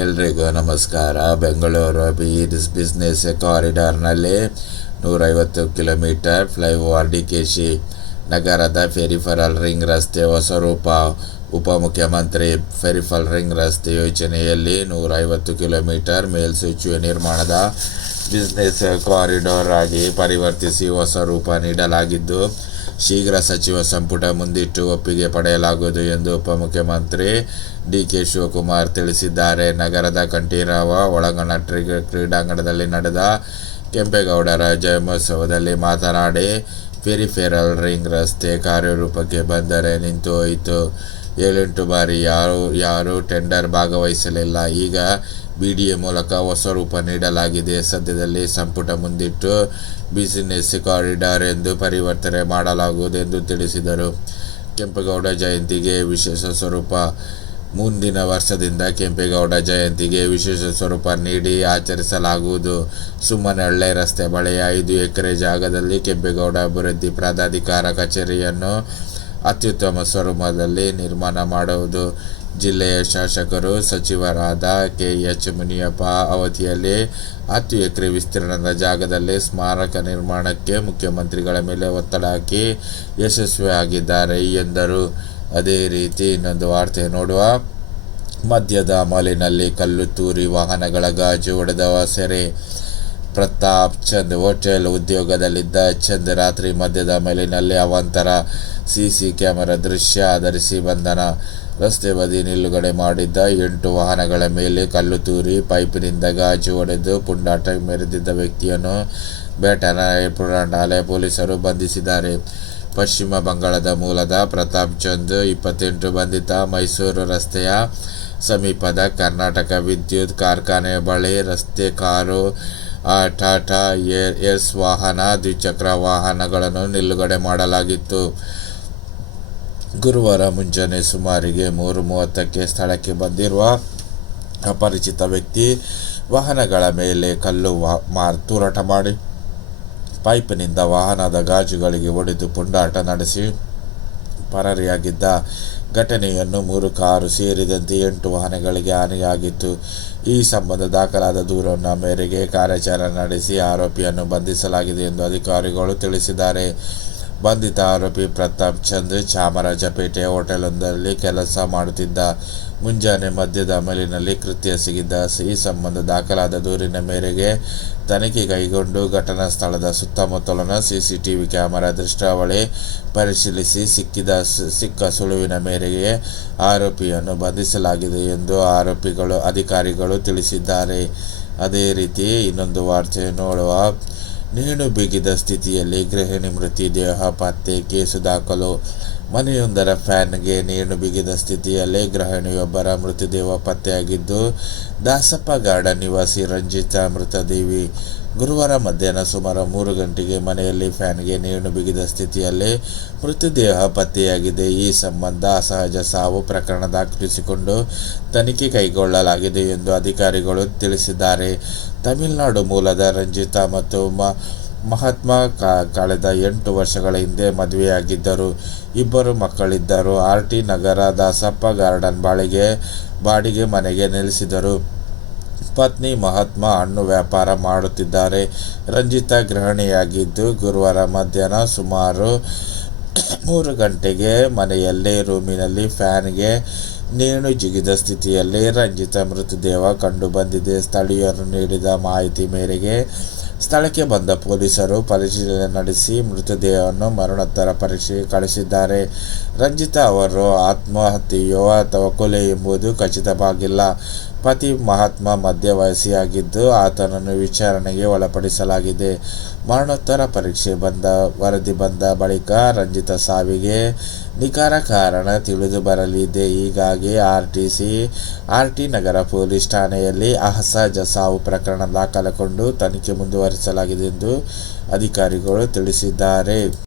ಎಲ್ರಿಗೂ ನಮಸ್ಕಾರ. ಬೆಂಗಳೂರು ಬೀದಿಸ್ ಬಿಸ್ನೆಸ್ ಕಾರಿಡಾರ್ನಲ್ಲಿ ನೂರೈವತ್ತು kilometre flyover D K Shi ನಗರದ ಫೆರಿಫರಲ್ ರಿಂಗ್ ರಸ್ತೆ ಹೊಸ ರೂಪ ಉಪಮುಖ್ಯಮಂತ್ರಿ ಫೆರಿಫಲ್ ರಿಂಗ್ ರಸ್ತೆ ಯೋಜನೆಯಲ್ಲಿ ನೂರೈವತ್ತು ಕಿಲೋಮೀಟರ್ ಮೇಲ್ಸೇತುವೆ ನಿರ್ಮಾಣದ ಬಿಸ್ನೆಸ್ ಕಾರಿಡಾರ್ ಆಗಿ ಪರಿವರ್ತಿಸಿ ಹೊಸ ರೂಪ ನೀಡಲಾಗಿದ್ದು ಶೀಘ್ರ ಸಚಿವ ಸಂಪುಟ ಮುಂದಿಟ್ಟು ಒಪ್ಪಿಗೆ ಪಡೆಯಲಾಗುವುದು ಎಂದು ಉಪಮುಖ್ಯಮಂತ್ರಿ ಡಿ ಕೆ ಶಿವಕುಮಾರ್ ತಿಳಿಸಿದ್ದಾರೆ. ನಗರದ ಕಂಠೀರವ ಒಳಗಣ ಕ್ರೀಡಾಂಗಣದಲ್ಲಿ ನಡೆದ ಕೆಂಪೇಗೌಡರ ಜಯಮೋತ್ಸವದಲ್ಲಿ ಮಾತನಾಡಿ ಪೆರಿಫೆರಲ್ ರಿಂಗ್ ರಸ್ತೆ ಕಾರ್ಯರೂಪಕ್ಕೆ ಬಂದರೆ ನಿಂತು ಹೋಯಿತು. ಏಳೆಂಟು ಬಾರಿ ಯಾರು ಯಾರು ಟೆಂಡರ್ ಭಾಗವಹಿಸಲಿಲ್ಲ. ಈಗ ಬಿ ಡಿ ಎ ಮೂಲಕ ಹೊಸ ರೂಪ ನೀಡಲಾಗಿದೆ. ಸದ್ಯದಲ್ಲಿ ಸಂಪುಟ ಮುಂದಿಟ್ಟು ಬಿಸಿನೆಸ್ ಕಾರಿಡಾರ್ ಎಂದು ಪರಿವರ್ತನೆ ಮಾಡಲಾಗುವುದು ಎಂದು ತಿಳಿಸಿದರು. ಕೆಂಪೇಗೌಡ ಜಯಂತಿಗೆ ವಿಶೇಷ ಸ್ವರೂಪ. ಮುಂದಿನ ವರ್ಷದಿಂದ ಕೆಂಪೇಗೌಡ ಜಯಂತಿಗೆ ವಿಶೇಷ ಸ್ವರೂಪ ನೀಡಿ ಆಚರಿಸಲಾಗುವುದು. ಸುಮ್ಮನಹಳ್ಳಿ ರಸ್ತೆ ಬಳಿಯ ಐದು ಎಕರೆ ಜಾಗದಲ್ಲಿ ಕೆಂಪೇಗೌಡ ಅಭಿವೃದ್ಧಿ ಪ್ರಾಧಿಕಾರ ಕಚೇರಿಯನ್ನು ಅತ್ಯುತ್ತಮ ಸ್ವರೂಪದಲ್ಲಿ ನಿರ್ಮಾಣ ಮಾಡುವುದು. ಜಿಲ್ಲೆಯ ಶಾಸಕರು ಸಚಿವರಾದ ಕೆ ಎಚ್ ಮುನಿಯಪ್ಪ ಅವಧಿಯಲ್ಲಿ ಹತ್ತು ಎಕರೆ ವಿಸ್ತೀರ್ಣದ ಜಾಗದಲ್ಲಿ ಸ್ಮಾರಕ ನಿರ್ಮಾಣಕ್ಕೆ ಮುಖ್ಯಮಂತ್ರಿಗಳ ಮೇಲೆ ಒತ್ತಡ ಹಾಕಿ ಯಶಸ್ವಿಯಾಗಿದ್ದಾರೆ ಎಂದರು. ಅದೇ ರೀತಿ ಇನ್ನೊಂದು ವಾರ್ತೆ ನೋಡುವ. ಮದ್ಯದ ಮಾಲಿನಲ್ಲಿ ಕಲ್ಲು ತೂರಿ ವಾಹನಗಳ ಗಾಜು ಹೊಡೆದವ ಸೆರೆ. ಪ್ರತಾಪ್ ಚಂದ್ ಹೋಟೆಲ್ ಉದ್ಯೋಗದಲ್ಲಿದ್ದ ಚಂದ್ ರಾತ್ರಿ ಮದ್ಯದ ಮೇಲಿನಲ್ಲಿ ಅವಾಂತರ. ಸಿಸಿ ಕ್ಯಾಮೆರಾ ದೃಶ್ಯ ಆಧರಿಸಿ ಬಂಧನ. ರಸ್ತೆ ಬದಿ ನಿಲುಗಡೆ ಮಾಡಿದ್ದ ಎಂಟು ವಾಹನಗಳ ಮೇಲೆ ಕಲ್ಲು ತೂರಿ ಪೈಪಿನಿಂದ ಗಾಜು ಹೊಡೆದು ಪುಂಡಾಟ ಮೆರೆದಿದ್ದ ವ್ಯಕ್ತಿಯನ್ನು ಬೇಟರಾಯಪುರ ಠಾಣೆ ಪೊಲೀಸರು ಬಂಧಿಸಿದ್ದಾರೆ. ಪಶ್ಚಿಮ ಬಂಗಾಳದ ಮೂಲದ ಪ್ರತಾಪ್ ಚಂದ್ ಇಪ್ಪತ್ತೆಂಟು ಬಂಧಿತ ಮೈಸೂರು ರಸ್ತೆಯ ಸಮೀಪದ ಕರ್ನಾಟಕ ವಿದ್ಯುತ್ ಕಾರ್ಖಾನೆ ಬಳಿ ರಸ್ತೆ, ಕಾರು ಟಾಟಾ ಎಸ್ ವಾಹನ, ದ್ವಿಚಕ್ರ ವಾಹನಗಳನ್ನು ನಿಲುಗಡೆ ಮಾಡಲಾಗಿತ್ತು. ಗುರುವಾರ ಮುಂಜಾನೆ ಸುಮಾರಿಗೆ ಮೂರು ಮೂವತ್ತಕ್ಕೆ ಸ್ಥಳಕ್ಕೆ ಬಂದಿರುವ ಅಪರಿಚಿತ ವ್ಯಕ್ತಿ ವಾಹನಗಳ ಮೇಲೆ ಕಲ್ಲು ಮಾರ್, ತೂರಾಟ ಮಾಡಿ ಪೈಪಿನಿಂದ ವಾಹನದ ಗಾಜುಗಳಿಗೆ ಒಡೆದು ಪುಂಡಾಟ ನಡೆಸಿ ಪರಾರಿಯಾಗಿದ್ದ ಘಟನೆಯನ್ನು ಮೂರು ಕಾರು ಸೇರಿದಂತೆ ಎಂಟು ವಾಹನಗಳಿಗೆ ಹಾನಿಯಾಗಿತ್ತು. ಈ ಸಂಬಂಧ ದಾಖಲಾದ ದೂರನ್ನ ಮೇರೆಗೆ ಕಾರ್ಯಾಚರಣೆ ನಡೆಸಿ ಆರೋಪಿಯನ್ನು ಬಂಧಿಸಲಾಗಿದೆ ಎಂದು ಅಧಿಕಾರಿಗಳು ತಿಳಿಸಿದ್ದಾರೆ. ಬಂಧಿತ ಆರೋಪಿ ಪ್ರತಾಪ್ ಚಂದ್ ಚಾಮರಾಜಪೇಟೆ ಹೋಟೆಲೊಂದರಲ್ಲಿ ಕೆಲಸ ಮಾಡುತ್ತಿದ್ದ ಮುಂಜಾನೆ ಮದ್ಯದ ಅಮಲಿನಲ್ಲಿ ಕೃತ್ಯ ಸಿಗಿದ್ದ ಈ ಸಂಬಂಧ ದಾಖಲಾದ ದೂರಿನ ಮೇರೆಗೆ ತನಿಖೆ ಕೈಗೊಂಡು ಘಟನಾ ಸ್ಥಳದ ಸುತ್ತಮುತ್ತಲಿನ ಸಿಸಿಟಿವಿ ಕ್ಯಾಮೆರಾ ದೃಷ್ಟಾವಳಿ ಪರಿಶೀಲಿಸಿ ಸಿಕ್ಕಿದ ಸಿಕ್ಕ ಸುಳುವಿನ ಮೇರೆಗೆ ಆರೋಪಿಯನ್ನು ಬಂಧಿಸಲಾಗಿದೆ ಎಂದು ಆರೋಪಿಗಳು, ಅಧಿಕಾರಿಗಳು ತಿಳಿಸಿದ್ದಾರೆ. ಅದೇ ರೀತಿ ಇನ್ನೊಂದು ವಾರ್ತೆ ನೋಡುವ ನೇಣು ಬಿಗಿದ ಸ್ಥಿತಿಯಲ್ಲಿ ಗೃಹಿಣಿ ಮೃತಿ ದೇಹ, ಪತ್ತೆ, ಕೇಸು ದಾಖಲು. ಮನೆಯೊಂದರ ಫ್ಯಾನ್ಗೆ ನೇಣು ಬಿಗಿದ ಸ್ಥಿತಿಯಲ್ಲಿ ಗೃಹಿಣಿಯೊಬ್ಬರ ಮೃತದೇಹ ಪತ್ತೆಯಾಗಿದ್ದು, ದಾಸಪ್ಪ ಗಾರ್ಡನ್ ನಿವಾಸಿ ರಂಜಿತಾ ಮೃತದೇವಿ ಗುರುವಾರ ಮಧ್ಯಾಹ್ನ ಸುಮಾರು ಮೂರು ಗಂಟೆಗೆ ಮನೆಯಲ್ಲಿ ಫ್ಯಾನ್ಗೆ ನೇಣು ಬಿಗಿದ ಸ್ಥಿತಿಯಲ್ಲಿ ಮೃತದೇಹ ಪತ್ತೆಯಾಗಿದೆ. ಈ ಸಂಬಂಧ ಅಸಹಜ ಸಾವು ಪ್ರಕರಣ ದಾಖಲಿಸಿಕೊಂಡು ತನಿಖೆ ಕೈಗೊಳ್ಳಲಾಗಿದೆ ಎಂದು ಅಧಿಕಾರಿಗಳು ತಿಳಿಸಿದ್ದಾರೆ. ತಮಿಳುನಾಡು ಮೂಲದ ರಂಜಿತಾ ಮತ್ತು ಮಹಾತ್ಮ ಕಳೆದ ಎಂಟು ವರ್ಷಗಳ ಹಿಂದೆ ಮದುವೆಯಾಗಿದ್ದರು. ಇಬ್ಬರು ಮಕ್ಕಳಿದ್ದರು. R T Nagar Dasappa garden ಬಾಳಿಗೆ, ಬಾಡಿಗೆ ಮನೆಗೆ ನೆಲೆಸಿದರು. ಪತ್ನಿ ಮಹಾತ್ಮ ಹಣ್ಣು ವ್ಯಾಪಾರ ಮಾಡುತ್ತಿದ್ದಾರೆ. ರಂಜಿತಾ ಗೃಹಿಣಿಯಾಗಿದ್ದು ಗುರುವಾರ ಮಧ್ಯಾಹ್ನ ಸುಮಾರು ಮೂರು ಗಂಟೆಗೆ ಮನೆಯಲ್ಲೇ ರೂಮಿನಲ್ಲಿ ಫ್ಯಾನ್ಗೆ ನೇಣು ಜಿಗಿದ ಸ್ಥಿತಿಯಲ್ಲಿ ರಂಜಿತ ಮೃತದೇಹ ಕಂಡುಬಂದಿದೆ ಸ್ಥಳೀಯರು ನೀಡಿದ ಮಾಹಿತಿ ಮೇರೆಗೆ ಸ್ಥಳಕ್ಕೆ ಬಂದ ಪೊಲೀಸರು ಪರಿಶೀಲನೆ ನಡೆಸಿ ಮೃತದೇಹವನ್ನು ಮರಣೋತ್ತರ ಪರೀಕ್ಷೆಗೆ ಕಳಿಸಿದ್ದಾರೆ. ರಂಜಿತಾ ಅವರು ಆತ್ಮಹತ್ಯೆಯೋ ಅಥವಾ ಕೊಲೆ ಎಂಬುದು ಖಚಿತವಾಗಿಲ್ಲ. ಪತಿ ಮಹಾತ್ಮ ಮಧ್ಯವಯಸ್ಸಿಯಾಗಿದ್ದು ಆತನನ್ನು ವಿಚಾರಣೆಗೆ ಒಳಪಡಿಸಲಾಗಿದೆ. ಮರಣೋತ್ತರ ಪರೀಕ್ಷೆ ಬಂದ, ವರದಿ ಬಂದ ಬಳಿಕ ರಂಜಿತ ಸಾವಿಗೆ ನಿಖರ ಕಾರಣ ತಿಳಿದು ಬರಲಿದೆ. ಹೀಗಾಗಿ R T C R T Nagar police ಠಾಣೆಯಲ್ಲಿ ಅಸಹಜ ಸಾವು ಪ್ರಕರಣ ದಾಖಲಕೊಂಡು ತನಿಖೆ ಮುಂದುವರಿಸಲಾಗಿದೆ ಎಂದು ಅಧಿಕಾರಿಗಳು ತಿಳಿಸಿದ್ದಾರೆ.